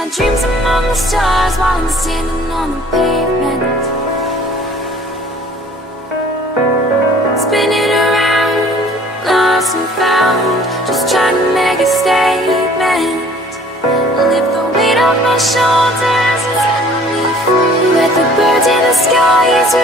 my dreams among the stars while I'm standing on the pavement. Spinning around, lost and found, just trying to make a statement. Lift the weight off my shoulders and set me free. Let the birds in the sky is